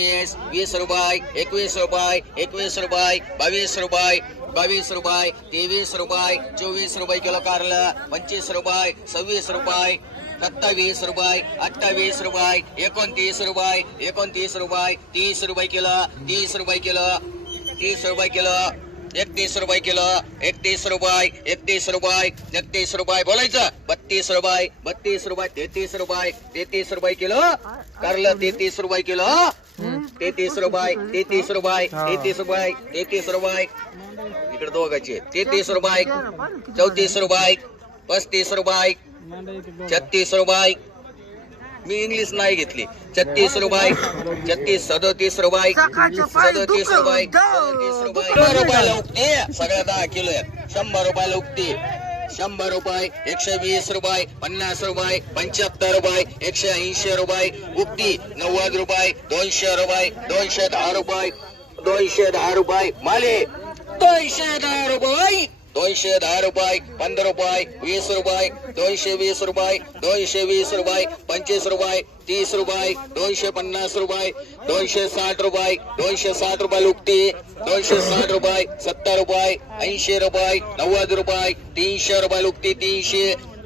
20 रुपये 21 रुपये 21 रुपये 22 रुपये 22 रुपये 23 रुपये 24 रुपये किलो कारलं 25 रुपये 26 रुपये 27 रुपये 28 रुपये 29 रुपये 29 रुपये 30 रुपये किलो 30 रुपये किलो 30 रुपये किलो 31 रुपये किलो 31 रुपये 31 रुपये 31 रुपये बोलायचं 32 रुपये 32 रुपये 33 रुपये किलो कारलं 33 रुपये किलो 33 रुपये 33 रुपये 33 रुपये 33 रुपये इकडे दोघांचे 33 रुपये 34 रुपये 35 रुपये 36 रुपये मी इंग्लिश नाही घेतली 36 रुपये 36 37 रुपये 37 रुपये 37 रुपये 100 रुपयाला उगते सगळ्या 10 किलो आहेत 100 रुपयाला उगते 100 रुपये 120 रुपये 50 रुपये 75 रुपये 180 रुपये उगती 90 रुपये 200 रुपये 210 रुपये 210 रुपये माले 210 रुपये 210 रुपये 15 रुपये 20 रुपये 220 रुपये 220 रुपये 25 रुपये 30 रुपये 250 रुपये 260 रुपये 260 रुपये लुकती 260 रुपये 70 रुपये 80 रुपये 90 रुपये 300 रुपये लुकती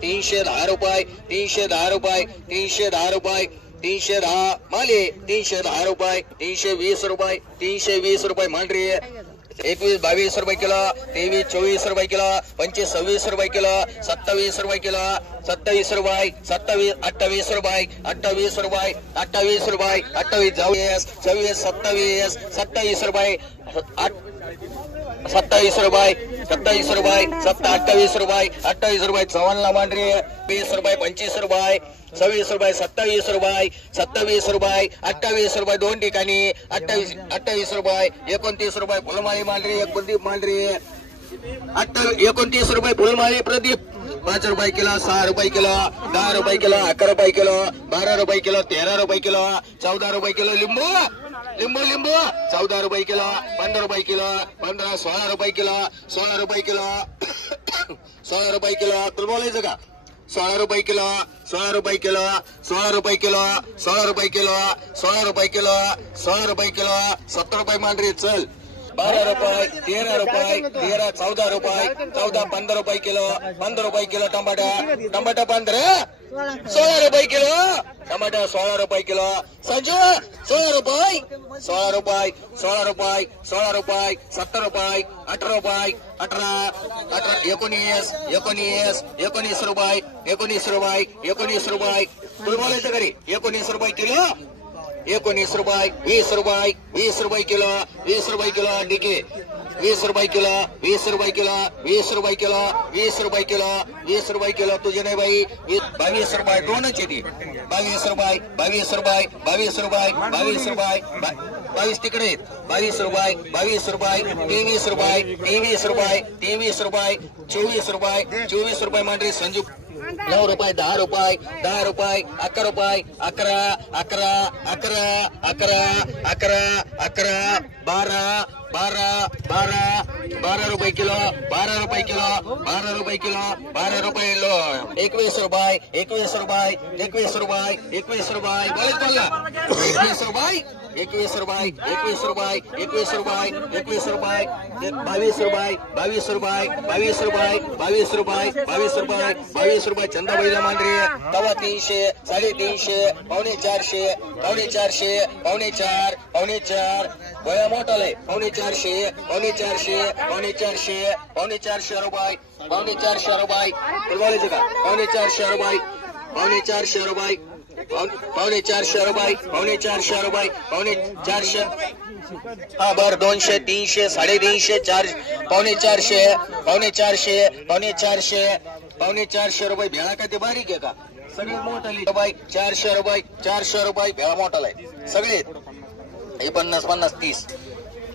310 रुपये 310 रुपये 310 रुपये 310 माले 310 रुपये 320 रुपये 320 रुपये मांडरी 21-22 रुपये किलो 23-24 रुपये किलो 25-26 रुपये किलो 27 रुपये किलो 27 रुपये 27-28 रुपये 28 रुपये 28 रुपये 28 26 27 27 रुपये 27 रुपये 27 रुपये 28 रुपये 28 रुपये 54 मांडरी 20 रुपये 25 रुपये 26 रुपये 27 रुपये 27 रुपये 28 रुपये दोन ठिकाणी 28 रुपये 29 रुपये फुलमाळी मांडरी 29 मांडरी 29 रुपये फुलमाळी प्रदीप 5 रुपये किलो 6 रुपये किलो 10 रुपये किलो 11 रुपये किलो 12 रुपये किलो 13 रुपये किलो 14 रुपये किलो लिंबू 14 रुपये किलो 15 रुपये किलो 15 16 रुपये किलो 16 रुपये किलो 16 रुपये किलो तुला बोलायचं का 16 रुपये किलो 16 रुपये किलो 16 रुपये किलो 16 रुपये किलो 16 रुपये किलो 16 रुपये किलो 17 रुपये मांडरी चल 12 रुपये 13 रुपये 13 14 रुपये 14 15 रुपये किलो 15 रुपये किलो टमाटा 15 16 रुपये किलो टमाटा 16 रुपये किलो संजू 16 रुपये 16 रुपये 16 रुपये 16 रुपये 17 रुपये 18 रुपये 18 19 19 रुपये 19 रुपये 19 रुपये तुला बोलायचं घरी 19 रुपये किलो 19 रुपये 20 रुपये 20 रुपये किलो 20 रुपये किलो डिके 20 रुपये किलो 20 रुपये किलो 20 रुपये किलो 20 रुपये किलो 20 रुपये किलो तुझे नाही बाई 22 रुपये दोनच येते 22 रुपये 22 रुपये 22 रुपये 22 रुपये 22 तिकडे 22 रुपये 22 रुपये 23 रुपये 23 रुपये 23 रुपये 24 रुपये 24 रुपये मांडरी संजू 9 रुपये 10 रुपये 10 रुपये 11 रुपये 11 12 रुपये किलो 12 रुपये किलो 12 रुपये किलो 12 रुपये लो 21 रुपये 21 रुपये 21 रुपये 21 रुपये बोला 21 रुपये 21 रुपये 21 रुपये 21 रुपये 21 रुपये 22 रुपये 22 रुपये 22 रुपये 22 रुपये 22 रुपये 22 रुपये चंदाबाईला मांडरी तवा 300 350 पावणे 400 पावणे 400 पावणे 4 पावणे 4 गोळ्या मोठाले पावणे 400 पावणे 400 पावणे 400 पावणे 400 रुपये पावणे 400 रुपये बोलायचं का पावणे 400 रुपये पावणे 400 रुपये पावणे 400 रुपये पावणे 400 रुपये पावणे 400 हा बर 200 300 350 4 पावणे 400 पावणे 400 पावणे 400 पावणे 400 रुपये भेळा का ते बारीक आहे का सगळे मोठाली रुपये 400 रुपये 400 रुपये भेळा मोठाला आहे सगळे 50 50 30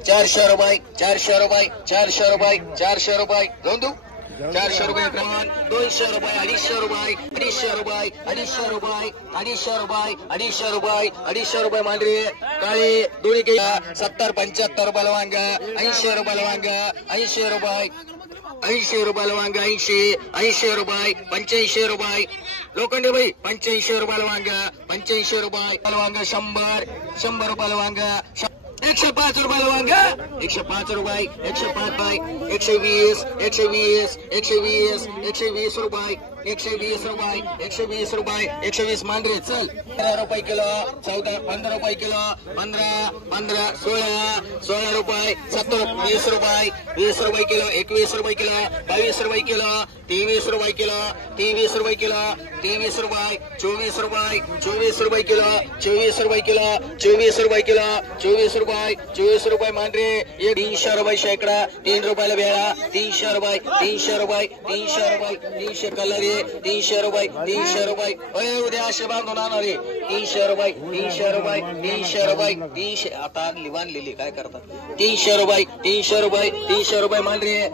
400 रुपये 400 रुपये 400 रुपये 400 रुपये जाऊन देऊ 400 रुपये प्रमाण 200 रुपये 250 रुपये 250 रुपये 250 रुपये 250 रुपये 250 रुपये 250 रुपये मांडरी काळे दोन्ही के 70 75 रुपयाला वांग 80 रुपयाला वांग 80 रुपये 80 रुपयाला वांग 80 80 रुपये 85 रुपये लोखंडे बाई 85 रुपयाला वांग, 85 रुपये वांग, 100 रुपयाला वांग, 105 रुपयाला वांग, 105 रुपये, 105 रुपये, 120, 120, 120, 120 रुपये, 120 रुपये, 120 रुपये, 120 मांडरे चल. 13 रुपये किलो, 14, 15 रुपये किलो, 15, 16 रुपये, 17, 20 रुपये, 20 रुपये किलो, 21 रुपये किलो, 22 रुपये किलो, 23 रुपये किलो, 23 रुपये किलो, 23 रुपये, 24 रुपये, 24 रुपये किलो, 24 रुपये किलो, 24 रुपये किलो, 24 रुपये, 24 रुपये मांडरे. 300 रुपये शेकडा, 3 रुपयाला भेळा, 300 रुपये, 300 रुपये, 300 रुपये, 300 कलरी, 300 रुपये, 300 रुपये. उद्या असे बांधून आणणार आहे. 300 रुपये, 300 रुपये, 300 रुपये, 300. आता लिवान लिहिली काय करतात. 300 रुपये, 300 रुपये, 300 रुपये मांडरे.